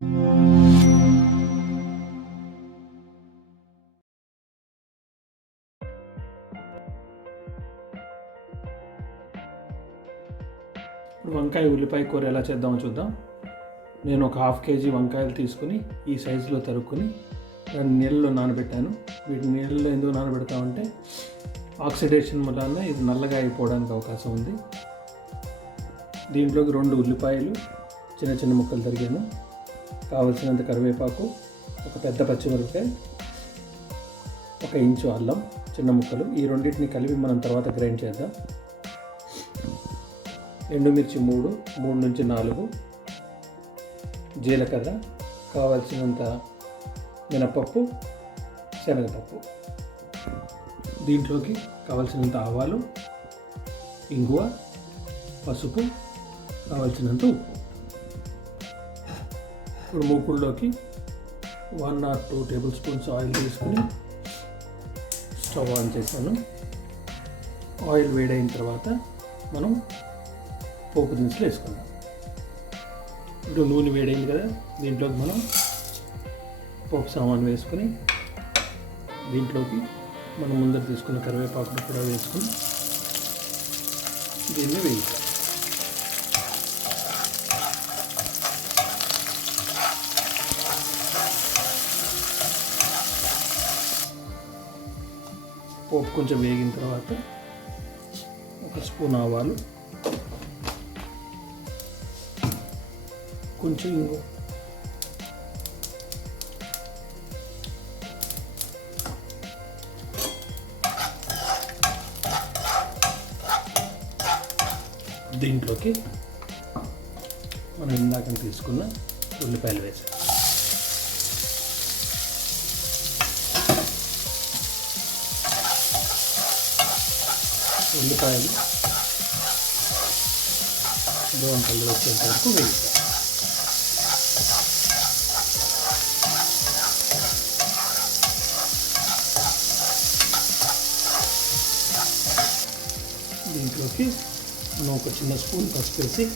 ఇప్పుడు వంకాయ ఉల్లిపాయ కూర ఎలా చేద్దామో చూద్దాం. నేను ఒక 1/2 kg వంకాయలు తీసుకుని ఈ సైజులో తరుక్కుని దాన్ని నీళ్ళలో నానబెట్టాను. వీటిని నీళ్ళలో ఎందుకు నానబెడతామంటే ఆక్సిడేషన్ వలన ఇది నల్లగా అయిపోవడానికి అవకాశం ఉంది. దీంట్లోకి 2 ఉల్లిపాయలు చిన్న చిన్న ముక్కలు తరిగాను, కావలసినంత కరివేపాకు, ఒక పెద్ద పచ్చిమిరపకాయ, 1 ఇంచు అల్లం చిన్న ముక్కలు. ఈ రెండింటిని కలిపి మనం తర్వాత గ్రైండ్ చేద్దాం. ఎండుమిర్చి 3 నుంచి 4, జీలకర్ర, కావలసినంత మినపప్పు, శనగపప్పు. దీంట్లోకి కావలసినంత ఆవాలు, ఇంగువ, పసుపు, కావలసినంత ఉప్పు. ఇప్పుడు మూకుడులోకి 1 or 2 టేబుల్ స్పూన్స్ ఆయిల్ తీసుకుని స్టవ్ ఆన్ చేశాను. ఆయిల్ వేడైన తర్వాత మనం పోపు దినుసులు వేసుకుందాం. ఇప్పుడు నూనె వేడైంది కదా, దీంట్లోకి మనం పోపు సామాను వేసుకొని దీంట్లోకి మనం ముందర తీసుకున్న కరివేపాకును కూడా వేసుకుని దీన్ని వేయిద్దాం. పోపు కొంచెం వేగిన తర్వాత 1 స్పూన్ ఆవాలు, కొంచెం ఇంగువ, దీంట్లోకి మనం ఇందాక తీసుకున్న ఉల్లిపాయలు వేసాం. ఉల్లిపాయలు బ్రౌన్ కలర్ వచ్చేంత వరకు వేస్తాం. దీంట్లోకి మనం ఒక చిన్న స్పూన్ పసుపు వేసి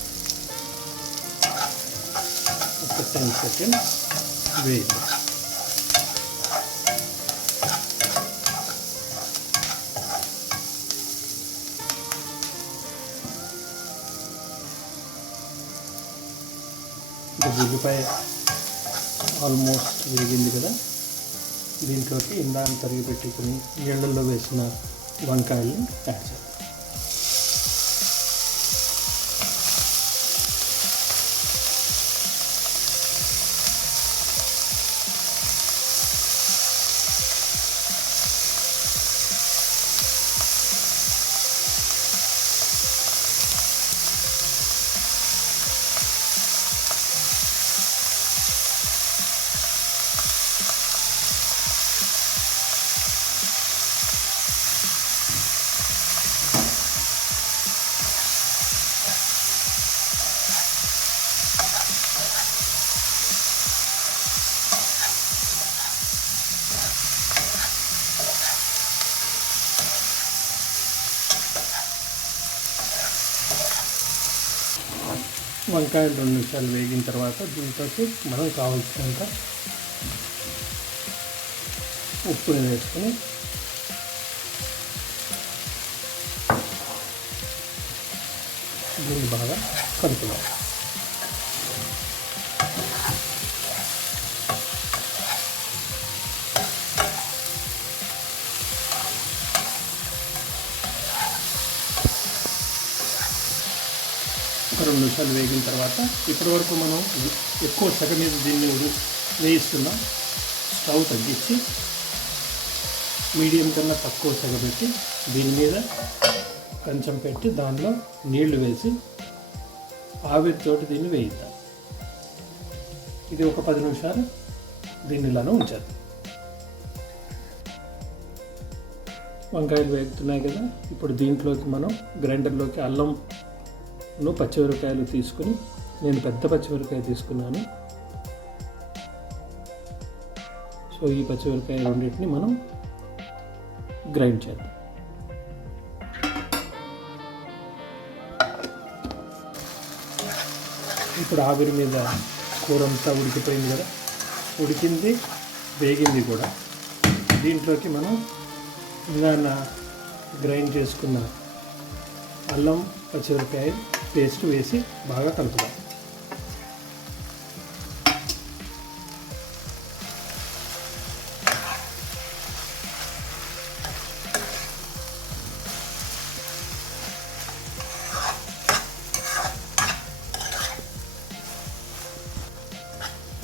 ఒక 10 సెకండ్స్ వేయాలి. ఉల్లిపాయ ఆల్మోస్ట్ వేగింది కదా, దీంట్లోకి ఇందాక తరిగి పెట్టుకుని నీళ్ళల్లో వేసిన వంకాయలను యాడ్ చేయాలి. వంకాయలు 2 నిమిషాలు వేగిన తర్వాత దీంట్లోకి మనం కావాల్సినంత ఉప్పుని వేసుకొని దీన్ని బాగా కలుపుదాం. ఒక 2 నిమిషాలు వేగిన తర్వాత ఇప్పటివరకు మనం ఎక్కువ సెగ మీద దీన్ని వేయిస్తున్నాం. స్టవ్ తగ్గించి మీడియం కన్నా తక్కువ సెగ పెట్టి దీని మీద కంచం పెట్టి దానిలో నీళ్లు వేసి ఆవిరితోటి దీన్ని వేయిద్దాం. ఇది ఒక 10 నిమిషాలు దీన్ని ఇలానే ఉంచాలి. వంకాయలు వేగుతున్నాయి కదా, ఇప్పుడు దీంట్లోకి మనం గ్రైండర్లోకి అల్లంను పచ్చిమిరపకాయలు తీసుకుని, నేను పెద్ద పచ్చిమిరపకాయ తీసుకున్నాను. సో ఈ పచ్చిమిరపకాయ రెండింటిని మనం గ్రైండ్ చేద్దాం. ఇప్పుడు ఆవిరి మీద కూర అంతా ఉడికిపోయింది కదా, ఉడికింది వేగింది కూడా. దీంట్లోకి మనం ఇందాక గ్రైండ్ చేసుకున్న అల్లం పచ్చిమిరపకాయ పేస్ట్ వేసి బాగా కలుపుదాం.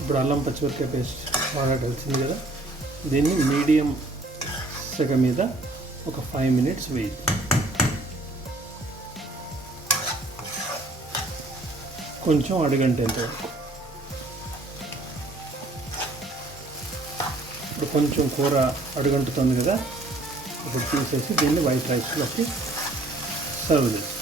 ఇప్పుడు అల్లం పచ్చిమిరపకాయ పేస్ట్ బాగా కలిసింది కదా, దీన్ని మీడియం సెగ మీద ఒక 5 minutes వేయి. కొంచెం అడుగంటేంత వరకు. ఇప్పుడు కొంచెం కూర అడుగంటుతుంది కదా, ఇప్పుడు తీసేసి దీన్ని వైట్ రైస్లోకి సర్వ్ చేసి.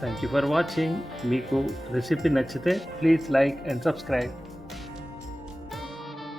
Thank you for watching. మీకు రెసిపీ నచ్చితే ప్లీజ్ లైక్ అండ్ సబ్స్క్రైబ్.